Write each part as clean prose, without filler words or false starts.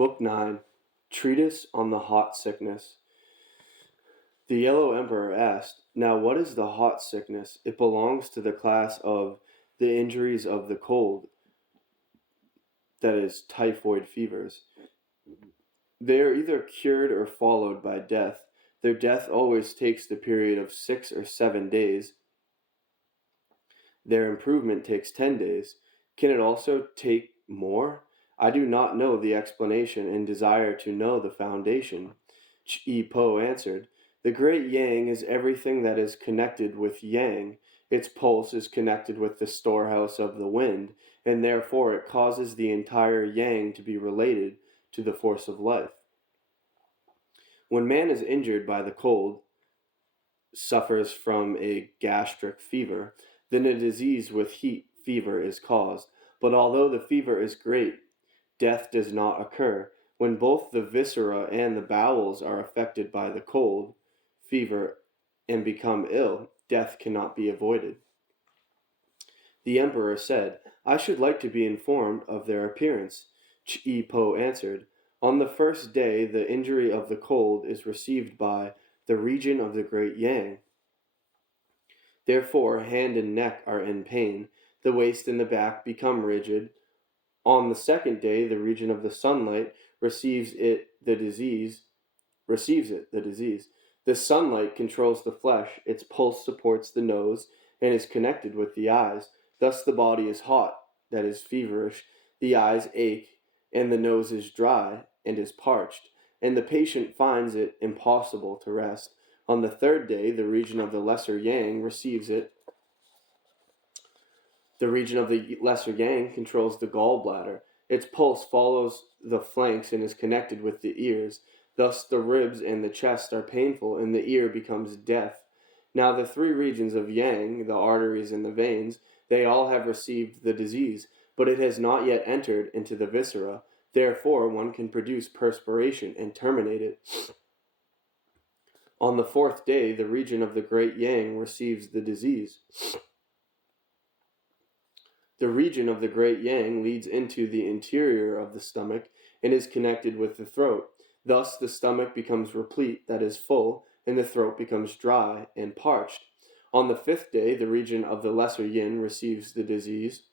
Book 9, Treatise on the Hot Sickness. The Yellow Emperor asked, "Now what is the hot sickness?" It belongs to the class of the injuries of the cold, that is, typhoid fevers. They are either cured or followed by death. Their death always takes the period of 6 or 7 days. Their improvement takes 10 days. Can it also take more? I do not know the explanation and desire to know the foundation. Chi Po answered, "The great Yang is everything that is connected with Yang. Its pulse is connected with the storehouse of the wind, and therefore it causes the entire Yang to be related to the force of life. When man is injured by the cold, suffers from a gastric fever, then a disease with heat fever is caused. But although the fever is great, death does not occur. When both the viscera and the bowels are affected by the cold, fever, and become ill, death cannot be avoided." The emperor said, "I should like to be informed of their appearance." Chi Po answered, "On the first day the injury of the cold is received by the region of the great Yang. Therefore hand and neck are in pain, the waist and the back become rigid. On the second day the region of the sunlight receives the disease. The sunlight controls the flesh, its pulse supports the nose, and is connected with the eyes. Thus the body is hot, that is feverish, the eyes ache, and the nose is dry, and is parched, and the patient finds it impossible to rest. On the third day, the region of the lesser Yang receives it. The region of the lesser Yang controls the gallbladder. Its pulse follows the flanks and is connected with the ears. Thus the ribs and the chest are painful, and the ear becomes deaf. Now the three regions of Yang, the arteries and the veins, they all have received the disease, but it has not yet entered into the viscera. Therefore one can produce perspiration and terminate it. On the fourth day, the region of the great Yang receives the disease. The region of the great Yang leads into the interior of the stomach and is connected with the throat. Thus the stomach becomes replete, that is full, and the throat becomes dry and parched. On the fifth day, the region of the lesser Yin receives the disease.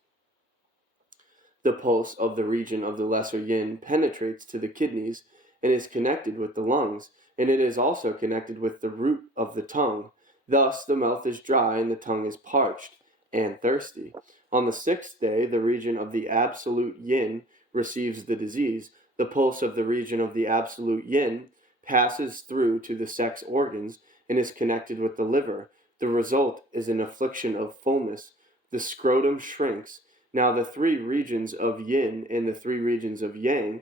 The pulse of the region of the lesser Yin penetrates to the kidneys and is connected with the lungs, and it is also connected with the root of the tongue. Thus the mouth is dry and the tongue is parched and thirsty. On the sixth day, the region of the absolute Yin receives the disease. The pulse of the region of the absolute Yin passes through to the sex organs and is connected with the liver. The result is an affliction of fullness. The scrotum shrinks. Now the three regions of Yin and the three regions of Yang,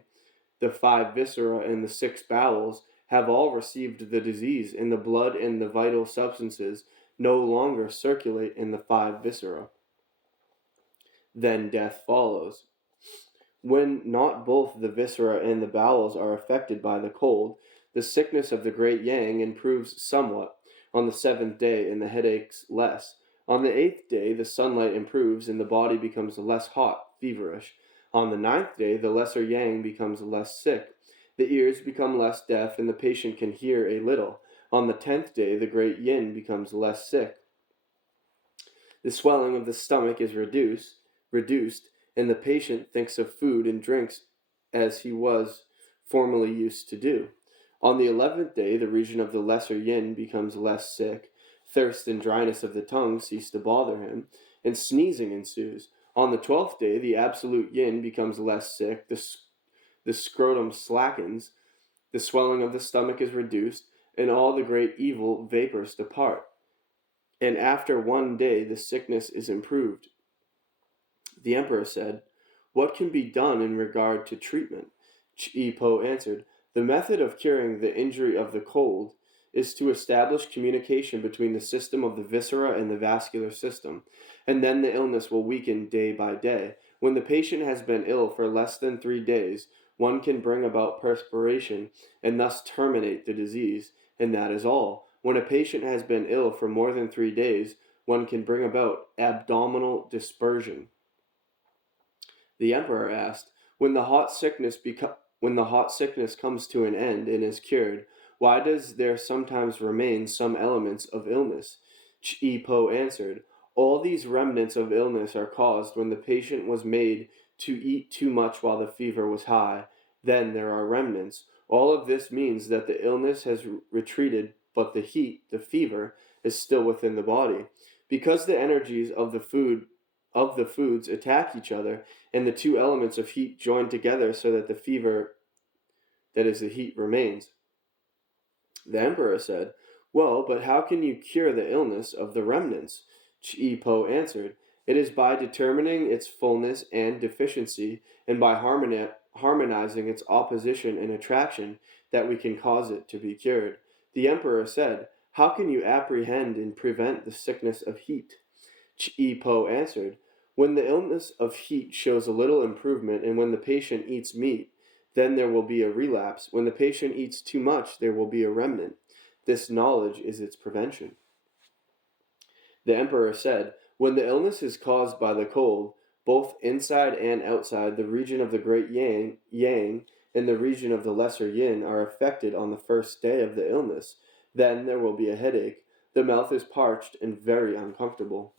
the 5 viscera and the 6 bowels, have all received the disease, and the blood and the vital substances no longer circulate in the 5 viscera. Then death follows. When not both the viscera and the bowels are affected by the cold, the sickness of the great Yang improves somewhat on the 7th day, and the headaches less. On the 8th day, the sunlight improves, and the body becomes less hot, feverish. On the 9th day, the lesser Yang becomes less sick. The ears become less deaf, and the patient can hear a little. On the 10th day, the great Yin becomes less sick. The swelling of the stomach is reduced, and the patient thinks of food and drinks as he was formerly used to do. On the 11th day, the region of the lesser Yin becomes less sick. Thirst and dryness of the tongue cease to bother him, and sneezing ensues. On the 12th day, the absolute Yin becomes less sick. The scrotum slackens. The swelling of the stomach is reduced, and all the great evil vapors depart. And after 1 day, the sickness is improved. The emperor said, "What can be done in regard to treatment?" Chi Po answered, "The method of curing the injury of the cold is to establish communication between the system of the viscera and the vascular system, and then the illness will weaken day by day. When the patient has been ill for less than 3 days, one can bring about perspiration and thus terminate the disease, and that is all. When a patient has been ill for more than 3 days, one can bring about abdominal dispersion." The emperor asked, "When the hot sickness when the hot sickness comes to an end and is cured, why does there sometimes remain some elements of illness? Chi Po answered, all these remnants of illness are caused when the patient was made to eat too much while the fever was high. Then there are remnants. All of this means that the illness has retreated, but the heat, the fever, is still within the body. Because the energies of the foods attack each other, and the two elements of heat join together so that the fever, that is the heat, remains. The emperor said, well, but how can you cure the illness of the remnants? Chi Po answered, it is by determining its fullness and deficiency, and by harmonizing its opposition and attraction, that we can cause it to be cured. The emperor said, how can you apprehend and prevent the sickness of heat? Chi Po answered, when the illness of heat shows a little improvement, and when the patient eats meat, then there will be a relapse. When the patient eats too much, there will be a remnant. This knowledge is its prevention. The emperor said, when the illness is caused by the cold, both inside and outside, the region of the great yang and the region of the lesser yin are affected on the first day of the illness. Then there will be a headache. The mouth is parched and very uncomfortable.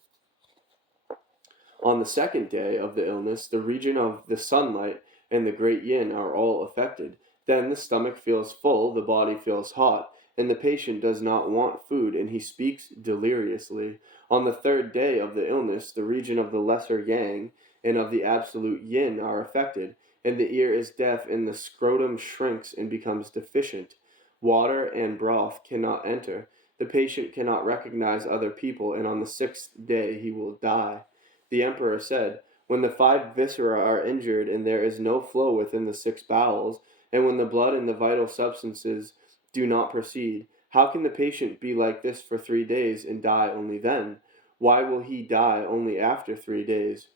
On the second day of the illness, the region of the sunlight and the great yin are all affected. Then the stomach feels full, the body feels hot, and the patient does not want food, and he speaks deliriously. On the third day of the illness, the region of the lesser yang and of the absolute yin are affected, and the ear is deaf, and the scrotum shrinks and becomes deficient. Water and broth cannot enter. The patient cannot recognize other people, and on the sixth day he will die. The emperor said, when the 5 viscera are injured and there is no flow within the 6 bowels, and when the blood and the vital substances do not proceed, how can the patient be like this for 3 days and die only then? Why will he die only after 3 days?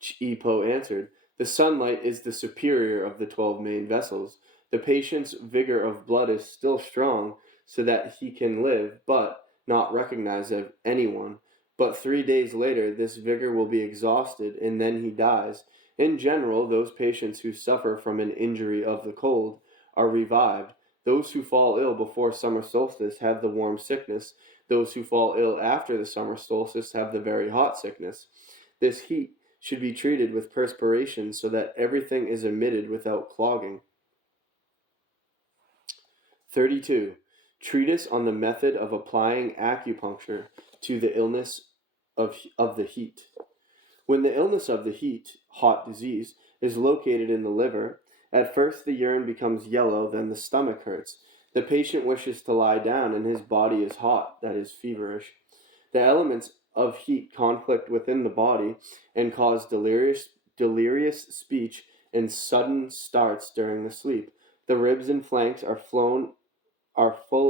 Chi Po answered, the sunlight is the superior of the 12 main vessels. The patient's vigor of blood is still strong, so that he can live, but not recognize anyone. But 3 days later, this vigor will be exhausted, and then he dies. In general, those patients who suffer from an injury of the cold are revived. Those who fall ill before summer solstice have the warm sickness. Those who fall ill after the summer solstice have the very hot sickness. This heat should be treated with perspiration so that everything is emitted without clogging. 32. Treatise on the method of applying acupuncture to the illness of the heat. When the illness of the heat, hot disease, is located in the liver, at first the urine becomes yellow, then the stomach hurts. The patient wishes to lie down and his body is hot, that is feverish. The elements of heat conflict within the body and cause delirious speech and sudden starts during the sleep. The ribs and flanks are full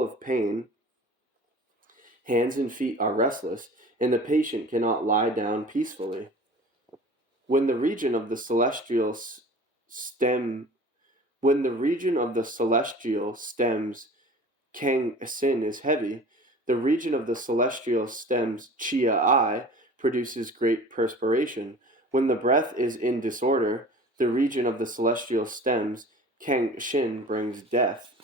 of pain. Hands and feet are restless, and the patient cannot lie down peacefully. When the region of the celestial stems Kang Sin is heavy, the region of the celestial stems Chia I produces great perspiration. When the breath is in disorder, the region of the celestial stems Kang Shin brings death.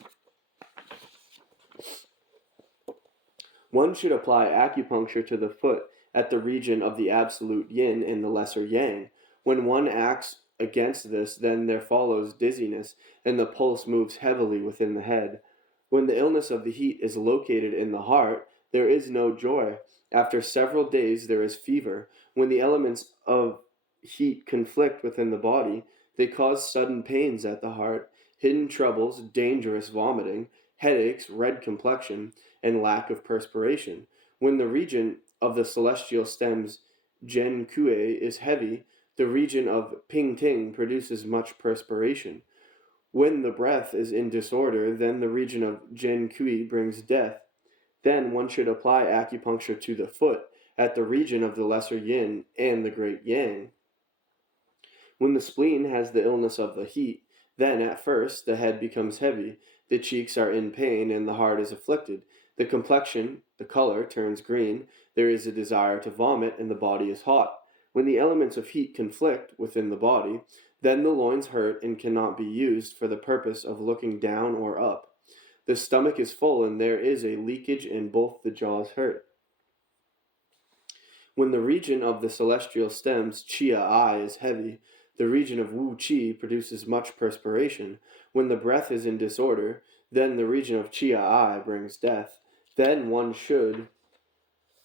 One should apply acupuncture to the foot at the region of the absolute yin and the lesser yang. When one acts against this, then there follows dizziness, and the pulse moves heavily within the head. When the illness of the heat is located in the heart, there is no joy. After several days, there is fever. When the elements of heat conflict within the body, they cause sudden pains at the heart, hidden troubles, dangerous vomiting, headaches, red complexion, and lack of perspiration. When the region of the celestial stems Jen Kue is heavy, the region of Ping Ting produces much perspiration. When the breath is in disorder, then the region of Jen Kui brings death. Then one should apply acupuncture to the foot at the region of the lesser yin and the great yang. When the spleen has the illness of the heat, then at first the head becomes heavy, the cheeks are in pain, and the heart is afflicted. The complexion, the color, turns green, there is a desire to vomit, and the body is hot. When the elements of heat conflict within the body, Then the loins hurt and cannot be used for the purpose of looking down or up. The stomach is full and there is a leakage and both the jaws hurt. When the region of the celestial stems, Chia I, is heavy, the region of Wu Qi produces much perspiration. When the breath is in disorder, then the region of Chia I brings death. Then one should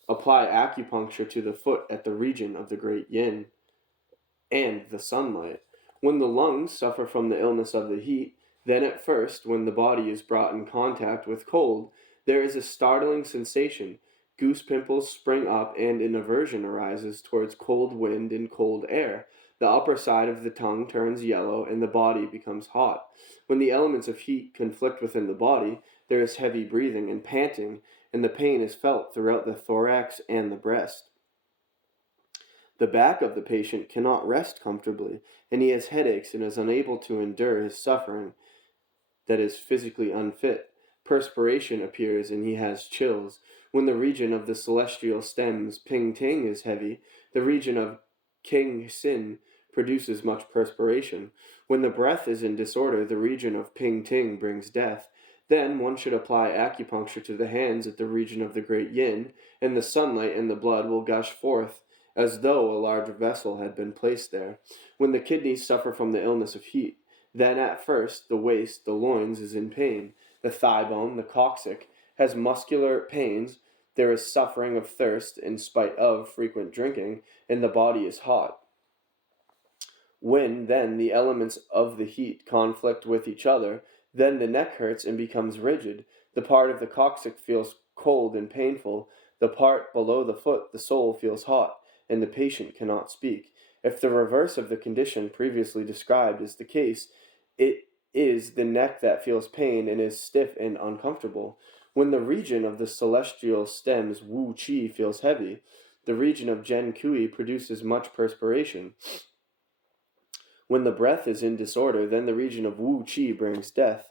apply acupuncture to the foot at the region of the great yin and the sunlight. When the lungs suffer from the illness of the heat, then at first, when the body is brought in contact with cold, there is a startling sensation. Goose pimples spring up and an aversion arises towards cold wind and cold air. The upper side of the tongue turns yellow and the body becomes hot. When the elements of heat conflict within the body, there is heavy breathing and panting, and the pain is felt throughout the thorax and the breast. The back of the patient cannot rest comfortably, and he has headaches and is unable to endure his suffering that is physically unfit. Perspiration appears and he has chills. When the region of the celestial stems Ping Ting is heavy, the region of King Sin produces much perspiration. When the breath is in disorder, the region of Ping Ting brings death. Then one should apply acupuncture to the hands at the region of the great yin, and the sunlight and the blood will gush forth as though a large vessel had been placed there. When the kidneys suffer from the illness of heat, then at first the waist, the loins, is in pain. The thigh bone, the coccyx, has muscular pains. There is suffering of thirst in spite of frequent drinking, and the body is hot. When, then, the elements of the heat conflict with each other, then the neck hurts and becomes rigid. The part of the coccyx feels cold and painful. The part below the foot, the sole, feels hot, and the patient cannot speak. If the reverse of the condition previously described is the case, it is the neck that feels pain and is stiff and uncomfortable. When the region of the celestial stems Wu Qi feels heavy, the region of Zhen Kui produces much perspiration. When the breath is in disorder, then the region of Wu Qi brings death.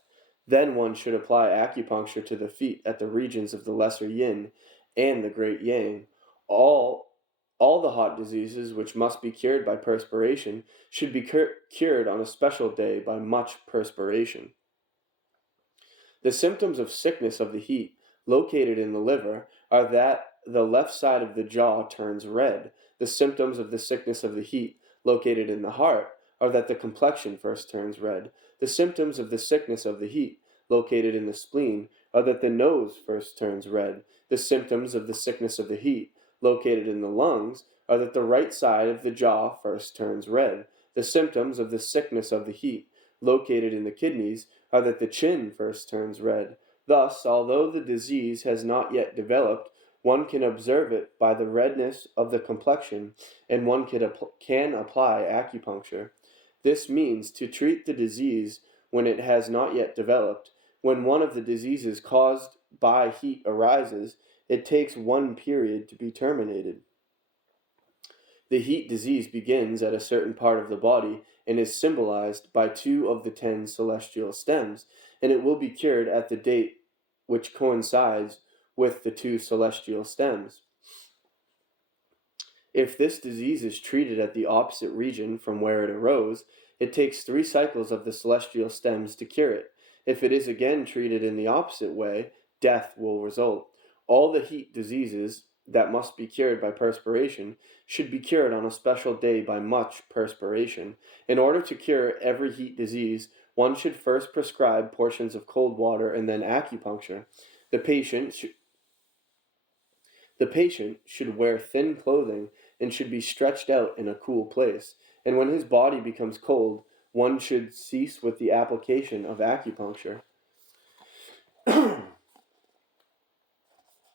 Then one should apply acupuncture to the feet at the regions of the lesser yin and the great yang. All the hot diseases which must be cured by perspiration should be cured on a special day by much perspiration. The symptoms of sickness of the heat, located in the liver, are that the left side of the jaw turns red. The symptoms of the sickness of the heat, located in the heart, are that the complexion first turns red. The symptoms of the sickness of the heat, located in the spleen, are that the nose first turns red. The symptoms of the sickness of the heat, located in the lungs, are that the right side of the jaw first turns red. The symptoms of the sickness of the heat, located in the kidneys, are that the chin first turns red. Thus, although the disease has not yet developed, one can observe it by the redness of the complexion, and one can apply acupuncture. This means to treat the disease when it has not yet developed. When one of the diseases caused by heat arises, it takes one period to be terminated. The heat disease begins at a certain part of the body and is symbolized by 2 of the 10 celestial stems, and it will be cured at the date which coincides with the 2 celestial stems. If this disease is treated at the opposite region from where it arose, it takes 3 cycles of the celestial stems to cure it. If it is again treated in the opposite way, death will result. All the heat diseases that must be cured by perspiration should be cured on a special day by much perspiration. In order to cure every heat disease, one should first prescribe portions of cold water and then acupuncture. The patient should wear thin clothing and should be stretched out in a cool place. And when his body becomes cold, one should cease with the application of acupuncture.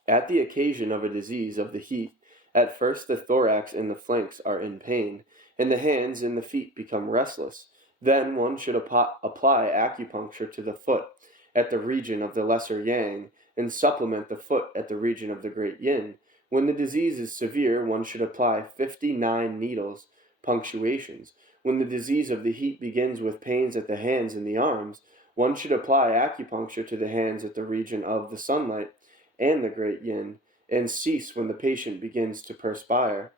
At the occasion of a disease of the heat, at first the thorax and the flanks are in pain, and the hands and the feet become restless. Then one should apply acupuncture to the foot at the region of the lesser yang, and supplement the foot at the region of the great yin. When the disease is severe, one should apply 59 needles, punctuations. When the disease of the heat begins with pains at the hands and the arms, one should apply acupuncture to the hands at the region of the sunlight and the great yin, and cease when the patient begins to perspire.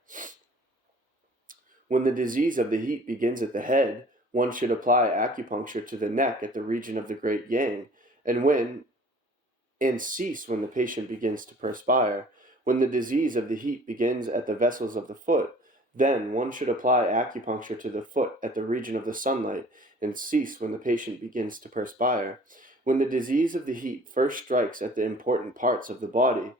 When the disease of the heat begins at the head, one should apply acupuncture to the neck at the region of the great yang, and cease when the patient begins to perspire. When the disease of the heat begins at the vessels of the foot, then one should apply acupuncture to the foot at the region of the sunlight, and cease when the patient begins to perspire. When the disease of the heat first strikes at the important parts of the body,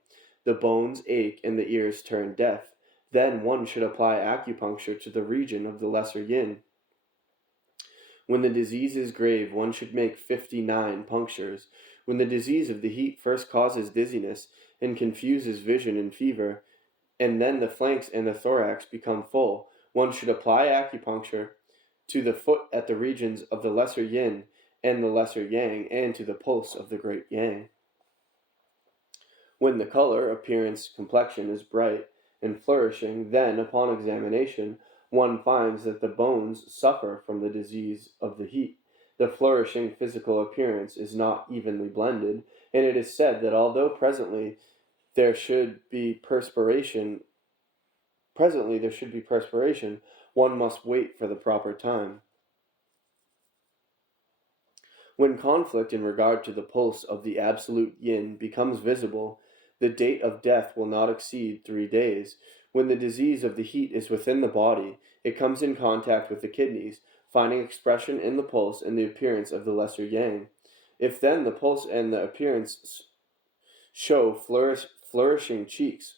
the bones ache and the ears turn deaf, then one should apply acupuncture to the region of the lesser yin. When the disease is grave, one should make 59 punctures. When the disease of the heat first causes dizziness and confuses vision and fever, and then the flanks and the thorax become full, one should apply acupuncture to the foot at the regions of the lesser yin and the lesser yang, and to the pulse of the great yang. When the color, appearance, complexion is bright and flourishing, then, upon examination, one finds that the bones suffer from the disease of the heat. The flourishing physical appearance is not evenly blended, and it is said that although presently there should be perspiration, one must wait for the proper time. When conflict in regard to the pulse of the absolute yin becomes visible, the date of death will not exceed 3 days. When the disease of the heat is within the body, it comes in contact with the kidneys, finding expression in the pulse and the appearance of the lesser yang. If then the pulse and the appearance show flourishing cheeks,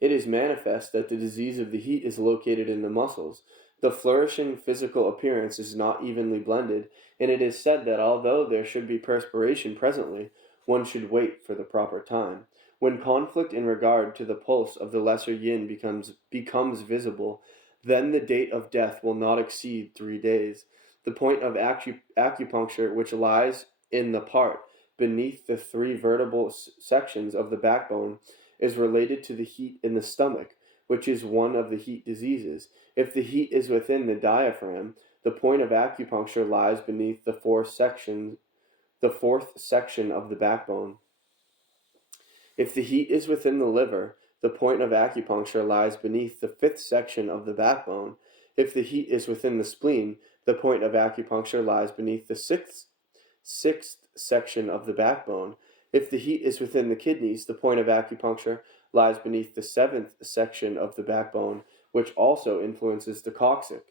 it is manifest that the disease of the heat is located in the muscles. The flourishing physical appearance is not evenly blended, and it is said that although there should be perspiration presently, one should wait for the proper time. When conflict in regard to the pulse of the lesser yin becomes visible, then the date of death will not exceed 3 days. The point of acupuncture, which lies in the part beneath the 3 vertebral sections of the backbone, is related to the heat in the stomach, which is one of the heat diseases. If the heat is within the diaphragm, the point of acupuncture lies beneath the fourth section of the backbone. If the heat is within the liver, the point of acupuncture lies beneath the 5th section of the backbone. If the heat is within the spleen, the point of acupuncture lies beneath the 6th section of the backbone. If the heat is within the kidneys, the point of acupuncture lies beneath the 7th section of the backbone, which also influences the coccyx.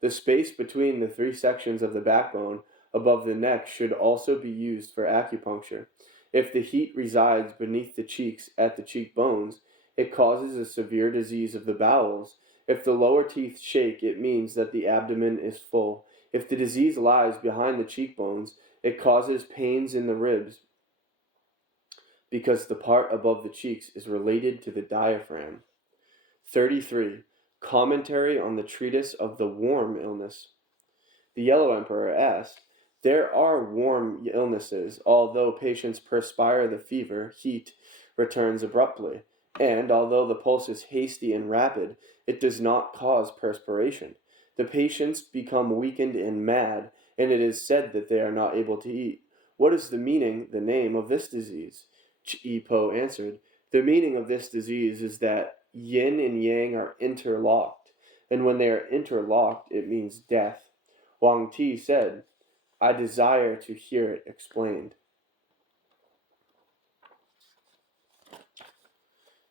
The space between the 3 sections of the backbone above the neck should also be used for acupuncture. If the heat resides beneath the cheeks at the cheekbones, it causes a severe disease of the bowels. If the lower teeth shake, it means that the abdomen is full. If the disease lies behind the cheekbones, it causes pains in the ribs, because the part above the cheeks is related to the diaphragm. 33. Commentary on the treatise of the warm illness. The Yellow Emperor asked, there are warm illnesses, although patients perspire, the fever, heat, returns abruptly, and although the pulse is hasty and rapid, it does not cause perspiration. The patients become weakened and mad, and it is said that they are not able to eat. What is the name of this disease? Chi-Po answered, the meaning of this disease is that yin and yang are interlocked, and when they are interlocked, it means death. Wang Ti said, I desire to hear it explained.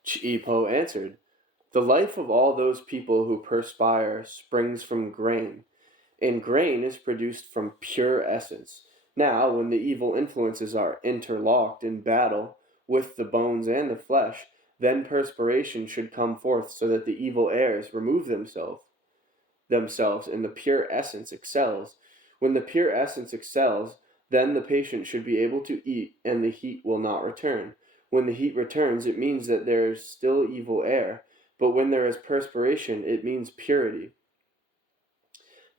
Chi-Po answered, the life of all those people who perspire springs from grain, and grain is produced from pure essence. Now, when the evil influences are interlocked in battle with the bones and the flesh, then perspiration should come forth so that the evil airs remove themselves, and the pure essence excels. When the pure essence excels, then the patient should be able to eat, and the heat will not return. When the heat returns, it means that there is still evil air, but when there is perspiration, it means purity.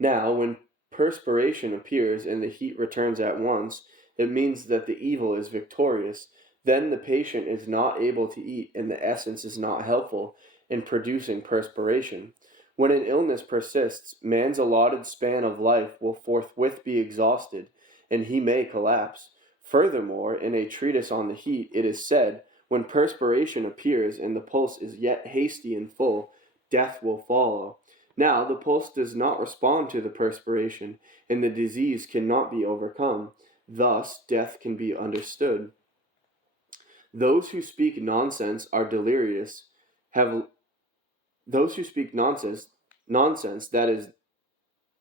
Now, when perspiration appears and the heat returns at once, it means that the evil is victorious. Then the patient is not able to eat, and the essence is not helpful in producing perspiration. When an illness persists, man's allotted span of life will forthwith be exhausted, and he may collapse. Furthermore, in a treatise on the heat, it is said, when perspiration appears and the pulse is yet hasty and full, death will follow. Now the pulse does not respond to the perspiration, and the disease cannot be overcome. Thus, death can be understood. Those who speak nonsense are delirious, have those who speak nonsense, that is,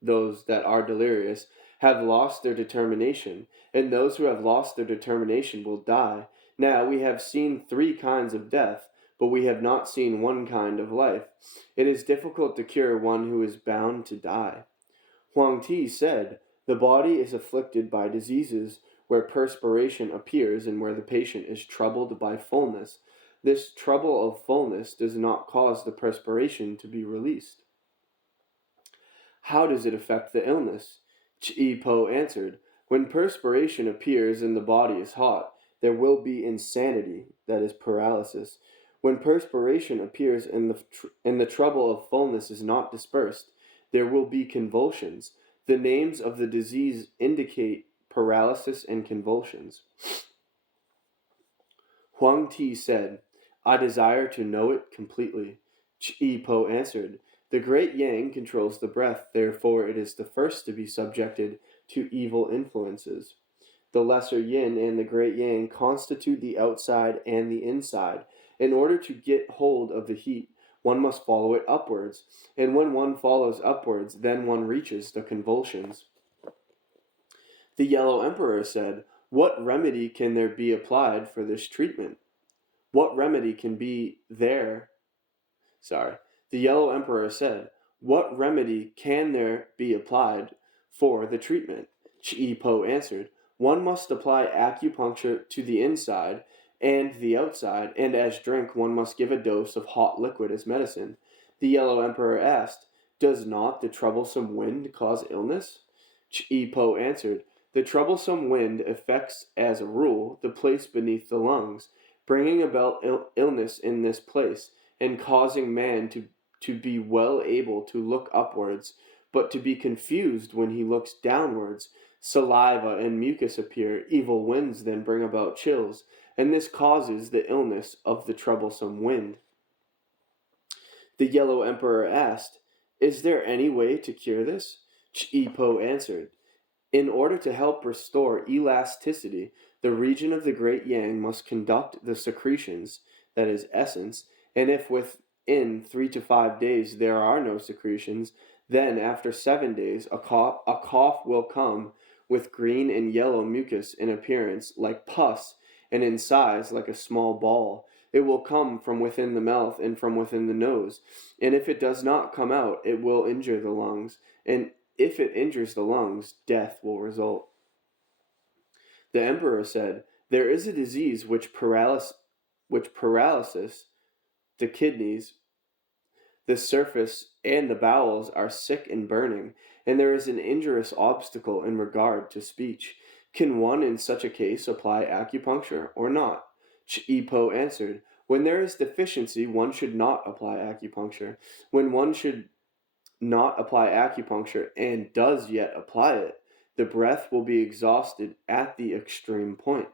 those that are delirious, have lost their determination, and those who have lost their determination will die. Now we have seen three kinds of death, but we have not seen one kind of life. It is difficult to cure one who is bound to die. Huang Ti said, "The body is afflicted by diseases where perspiration appears and where the patient is troubled by fullness. This trouble of fullness does not cause the perspiration to be released." How does it affect the illness? Chi Po answered, "When perspiration appears and the body is hot, there will be insanity, that is paralysis. When perspiration appears and the trouble of fullness is not dispersed, there will be convulsions. The names of the disease indicate paralysis and convulsions." Huang Ti said, "I desire to know it completely." Chi Po answered, "The great yang controls the breath, therefore it is the first to be subjected to evil influences. The lesser yin and the great yang constitute the outside and the inside. In order to get hold of the heat, one must follow it upwards, and when one follows upwards, then one reaches the convulsions." The Yellow Emperor said, "What remedy can there be applied for this treatment? What remedy can be there?" The Yellow Emperor said, "What remedy can there be applied for the treatment?" Chi Po answered, "One must apply acupuncture to the inside and the outside, and as drink one must give a dose of hot liquid as medicine." The Yellow Emperor asked, "Does not the troublesome wind cause illness?" Chi Po answered, "The troublesome wind affects, as a rule, the place beneath the lungs, bringing about illness in this place, and causing man to be well able to look upwards, but to be confused when he looks downwards. Saliva and mucus appear, evil winds then bring about chills, and this causes the illness of the troublesome wind." The Yellow Emperor asked, "Is there any way to cure this?" Chi Po answered, "In order to help restore elasticity, the region of the great yang must conduct the secretions, that is, essence, and if within 3 to 5 days there are no secretions, then after 7 days a cough will come with green and yellow mucus in appearance like pus and in size like a small ball. It will come from within the mouth and from within the nose, and if it does not come out, it will injure the lungs, and if it injures the lungs, death will result." The emperor said, "There is a disease which paralyzes the kidneys, the surface, and the bowels are sick and burning, and there is an injurious obstacle in regard to speech. Can one in such a case apply acupuncture or not?" Chi Po answered, "When there is deficiency, one should not apply acupuncture. When one should not apply acupuncture and does yet apply it, the breath will be exhausted at the extreme point."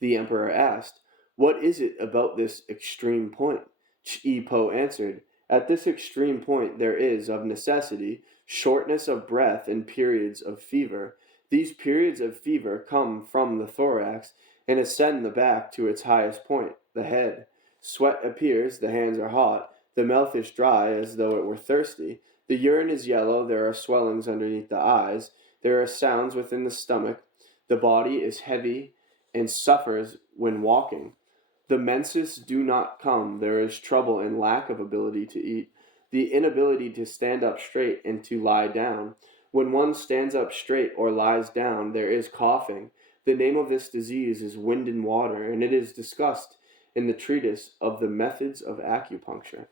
The emperor asked, "What is it about this extreme point?" Chi Po answered, "At this extreme point there is, of necessity, shortness of breath and periods of fever. These periods of fever come from the thorax and ascend the back to its highest point, the head. Sweat appears, the hands are hot, the mouth is dry as though it were thirsty, the urine is yellow, there are swellings underneath the eyes, there are sounds within the stomach, the body is heavy and suffers when walking. The menses do not come, there is trouble and lack of ability to eat, the inability to stand up straight and to lie down. When one stands up straight or lies down, there is coughing. The name of this disease is wind and water, and it is discussed in the treatise of the methods of acupuncture."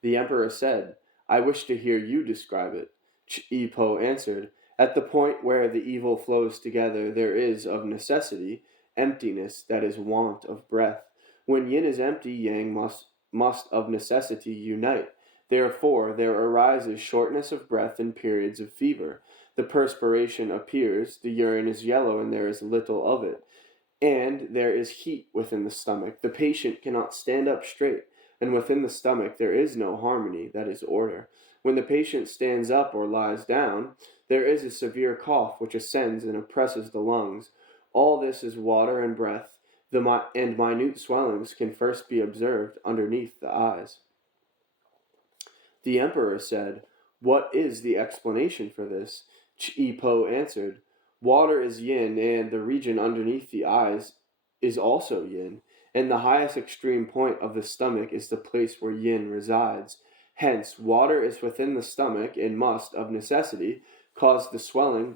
The emperor said, "I wish to hear you describe it." Chi Po answered, "At the point where the evil flows together, there is, of necessity, emptiness, that is, want of breath. When yin is empty, yang must of necessity unite. Therefore, there arises shortness of breath and periods of fever. The perspiration appears, the urine is yellow, and there is little of it. And there is heat within the stomach. The patient cannot stand up straight. and within the stomach there is no harmony, that is order. When the patient stands up or lies down, there is a severe cough which ascends and oppresses the lungs. All this is water and breath, and minute swellings can first be observed underneath the eyes. The emperor said, "What is the explanation for this?" Chi-Po answered, "Water is yin, and the region underneath the eyes is also yin, and the highest extreme point of the stomach is the place where yin resides. Hence, water is within the stomach and must, of necessity, cause the swellings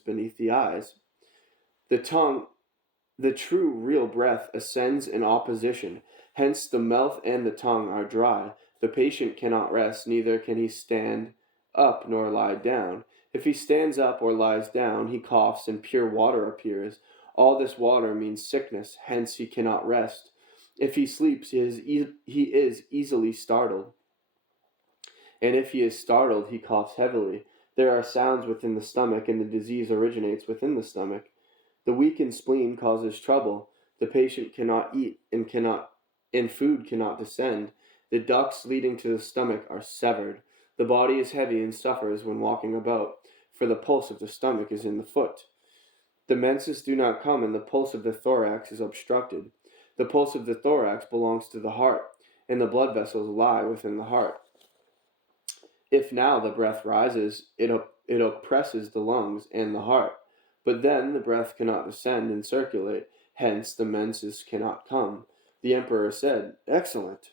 beneath the eyes. The tongue, the true real breath, ascends in opposition. Hence, the mouth and the tongue are dry. The patient cannot rest, neither can he stand up nor lie down. If he stands up or lies down, he coughs, and pure water appears. All this water means sickness, hence he cannot rest. If he sleeps, he is easily startled, and if he is startled, he coughs heavily. There are sounds within the stomach, and the disease originates within the stomach. The weakened spleen causes trouble. The patient cannot eat, and food cannot descend. The ducts leading to the stomach are severed. The body is heavy and suffers when walking about, for the pulse of the stomach is in the foot. The menses do not come, and the pulse of the thorax is obstructed. The pulse of the thorax belongs to the heart, and the blood vessels lie within the heart. If now the breath rises, it oppresses the lungs and the heart. But then the breath cannot descend and circulate, hence the menses cannot come." The emperor said, "Excellent."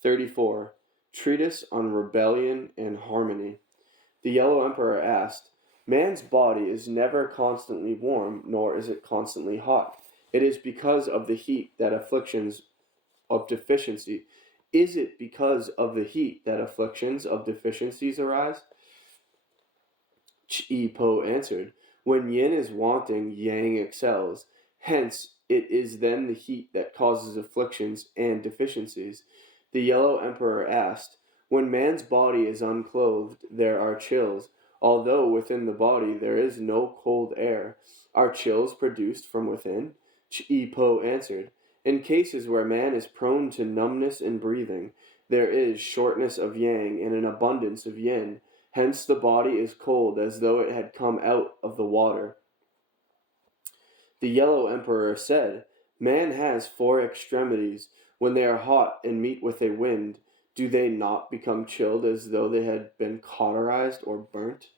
34. Treatise on Rebellion and Harmony. The yellow emperor asked, "Man's body is never constantly warm, nor is it constantly hot. It is because of the heat that afflictions of deficiency. Is it because of the heat that afflictions of deficiencies arise?" Chi-Po answered, "When yin is wanting, yang excels. Hence, it is then the heat that causes afflictions and deficiencies." The yellow emperor asked, "When man's body is unclothed, there are chills, although within the body there is no cold air. Are chills produced from within?" Chi-Po answered, "In cases where man is prone to numbness in breathing, there is shortness of yang and an abundance of yin. Hence the body is cold as though it had come out of the water." The yellow emperor said, "Man has 4 extremities. When they are hot and meet with a wind, do they not become chilled as though they had been cauterized or burnt?"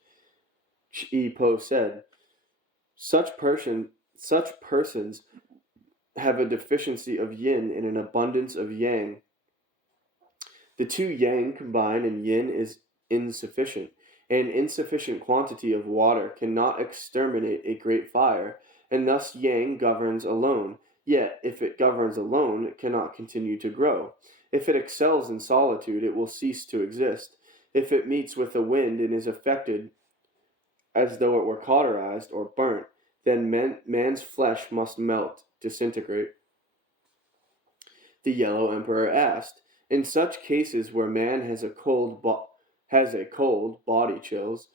Chi-Po said, such persons have a deficiency of yin and an abundance of yang. The 2 yang combine and yin is insufficient. An insufficient quantity of water cannot exterminate a great fire, and thus yang governs alone. Yet, if it governs alone, it cannot continue to grow. If it excels in solitude, it will cease to exist. If it meets with the wind and is affected as though it were cauterized or burnt, then man's flesh must melt, disintegrate. The yellow emperor asked, "In such cases where man has a cold body chills,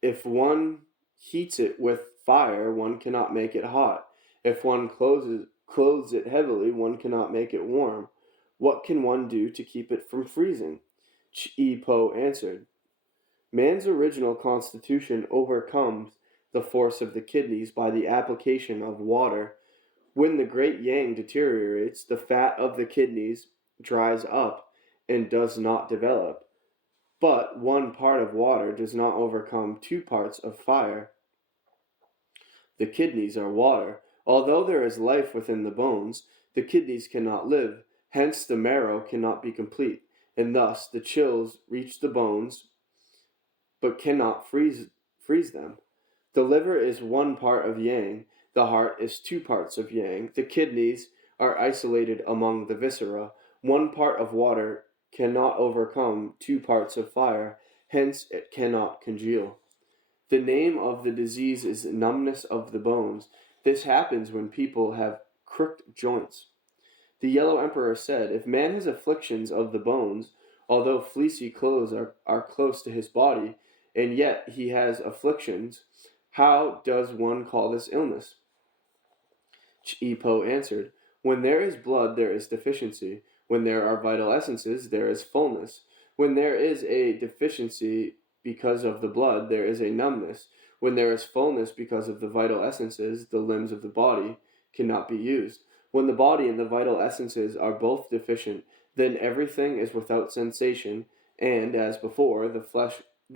if one heats it with fire, one cannot make it hot. If one clothes it heavily, one cannot make it warm. What can one do to keep it from freezing?" Chi-Po answered, "Man's original constitution overcomes the force of the kidneys by the application of water. When the great yang deteriorates, the fat of the kidneys dries up and does not develop. But 1 part of water does not overcome 2 parts of fire. The kidneys are water. Although there is life within the bones, the kidneys cannot live. Hence the marrow cannot be complete, and thus the chills reach the bones but cannot freeze them. The liver is 1 part of yang. The heart is 2 parts of yang. The kidneys are isolated among the viscera. 1 part of water cannot overcome 2 parts of fire. Hence it cannot congeal. The name of the disease is numbness of the bones. This happens when people have crooked joints." The yellow emperor said, "If man has afflictions of the bones, although fleecy clothes are close to his body, and yet he has afflictions, how does one call this illness?" Chi-Po answered, When there is blood, there is deficiency. When there are vital essences, there is fullness. When there is a deficiency because of the blood, there is a numbness. When there is fullness because of the vital essences, the limbs of the body cannot be used. When the body and the vital essences are both deficient, then everything is without sensation, and, as before, the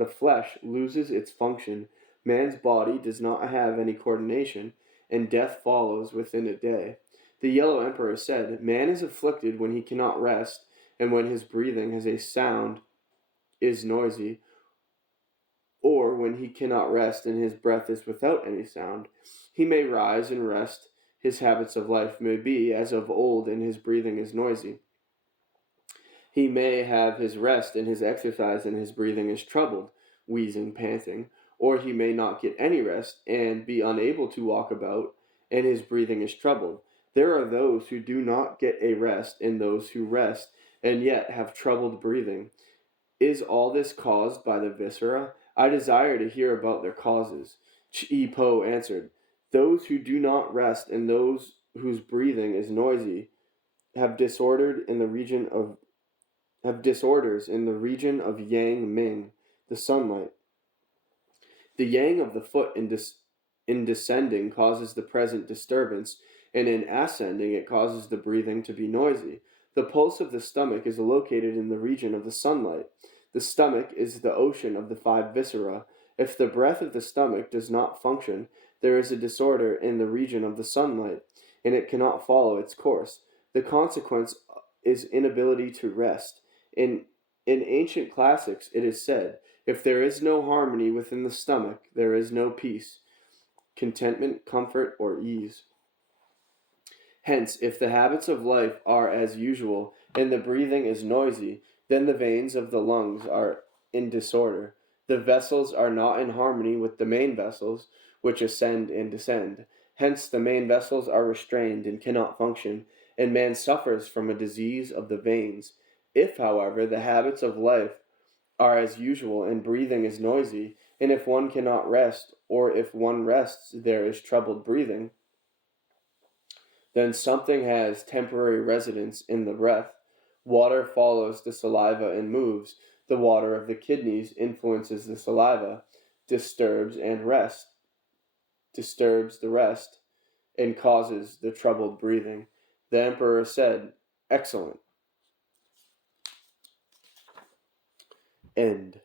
flesh loses its function. Man's body does not have any coordination, and death follows within a day. The Yellow Emperor said, "Man is afflicted when he cannot rest, and when his breathing has a sound, is noisy, or when he cannot rest and his breath is without any sound. He may rise and rest, his habits of life may be as of old, and his breathing is noisy. He may have his rest and his exercise, and his breathing is troubled, wheezing, panting, or he may not get any rest and be unable to walk about, and his breathing is troubled. There are those who do not get a rest, and those who rest and yet have troubled breathing. Is all this caused by the viscera? I desire to hear about their causes." Chi Po answered, "Those who do not rest and those whose breathing is noisy have disorders in the region of Yang Ming, the sunlight. The yang of the foot in descending causes the present disturbance, and in ascending it causes the breathing to be noisy. The pulse of the stomach is located in the region of the sunlight. The stomach is the ocean of the five viscera. If the breath of the stomach does not function, there is a disorder in the region of the sunlight, and it cannot follow its course. The consequence is inability to rest. In ancient classics it is said, if there is no harmony within the stomach, there is no peace, contentment, comfort, or ease. Hence, if the habits of life are as usual, and the breathing is noisy, then the veins of the lungs are in disorder. The vessels are not in harmony with the main vessels, which ascend and descend. Hence, the main vessels are restrained and cannot function, and man suffers from a disease of the veins. If, however, the habits of life are as usual, and breathing is noisy, and if one cannot rest, or if one rests there is troubled breathing, then something has temporary residence in the breath. Water follows the saliva and moves. The water of the kidneys influences the saliva, disturbs the rest, and causes the troubled breathing. The emperor said, "Excellent." End.